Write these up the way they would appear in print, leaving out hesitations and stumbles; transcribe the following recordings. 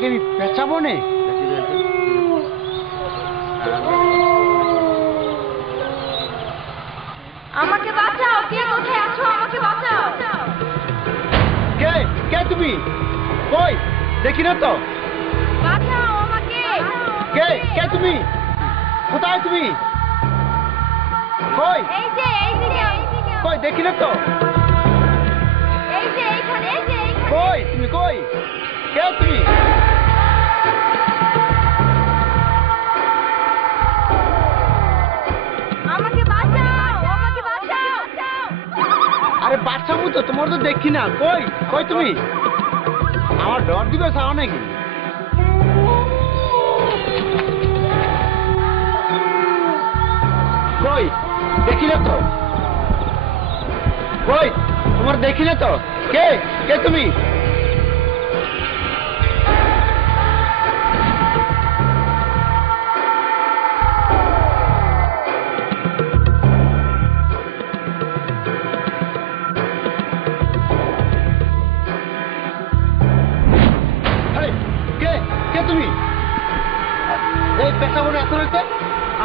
কি আমি পেঁচাবো নে? আমাকে বাঁচাও, কে কোথায় আছো? আমাকে বাঁচাও। কে কে তুমি? কই দেখি না তো। বাঁচাও আমাকে। কে কে তুমি? কোথায় তুমি? কই এই যে এইদিকে। কই দেখি না তো। এই যে এইখানে। কই তুমি? কই কে তুমি? আমাকে বাঁচাও, আমাকে বাঁচাও। আরে বাচ্চাবো তো, তোমার তো দেখি না। কই কই তুমি? আমার ডর দিবে চাও নাকি? কই দেখি না তো। কই তোমার দেখি না তো। কে কে তুমি?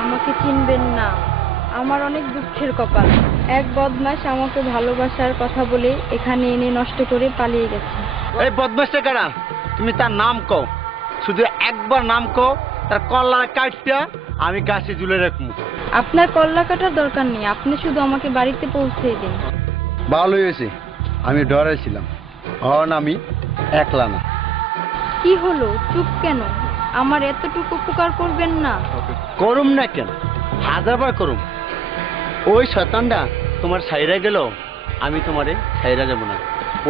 আমাকে চিনবেন না, আমার অনেক দুঃখের কপাল। এক বদমাশ আমাকে ভালোবাসার কথা বলে এখানে এনে নষ্ট করে পালিয়ে গেছে। এই বদমাশটা কারা? তুমি তার নাম কও, শুধু একবার নাম কও, তার কল্লা কাটটা আমি গাছে ঝুলে রাখবো। আপনার কল্লা কাটার দরকার নেই, আপনি শুধু আমাকে বাড়িতে পৌঁছে দিন। ভালো হয়েছে, আমি ডরে ছিলাম। আমি একলা না। কি হলো, চুপ কেন? আমার এতটুকু উপকার করবেন না? করুম না কেন, হাজারবার করুম। ওই শয়তানটা তোমার সাইরা গেল, আমি তোমারে সাইরা যাব না।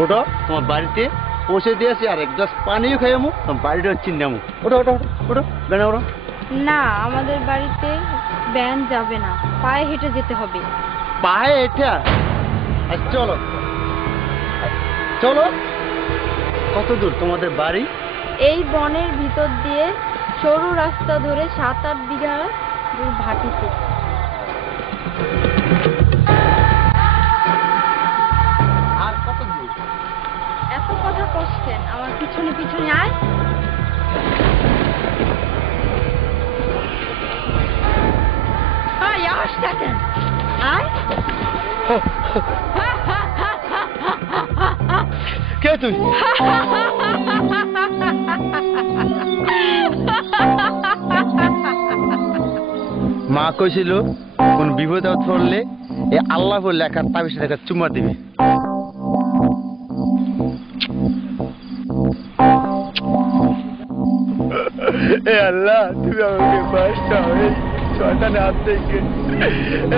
ওটা তোমার বাড়িতে পৌঁছে দিয়েছি, আর এক গ্লাস পানিও খাইয়ামু, তোমার বাড়িটা চিন্তামু। ওটা ওটা ওটা বেনা ওটা। না, আমাদের বাড়িতে ব্যান যাবে না, পায়ে হেঁটে যেতে হবে। পায়ে হেঁটে? চলো চলো। কত দূর তোমাদের বাড়ি? এই বনের ভিতর দিয়ে সরু রাস্তা ধরে 7-8 বিঘা দূর ভাটিতে। আর কত দূর? এত কথা কষ্টেন, আমার পিছনে পিছনে আয়। কেন আয়। কে তুই? মা কইছিল কোন বিপদ পড়লে এই আল্লাহ বলে লেখার তাবিজ লেখা চুমা দিবে। এ আল্লাহ, তুমি আমাকে বাঁচাও এই শয়তানের হাত থেকে।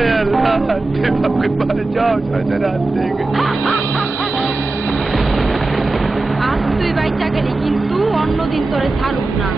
এ আল্লাহ, তুমি আমাকে বাঁচাও শয়তানের হাত থেকে। আজ তুই বাইচা গেলি, কিন্তু অন্যদিন তোরে ছাড়ুক না।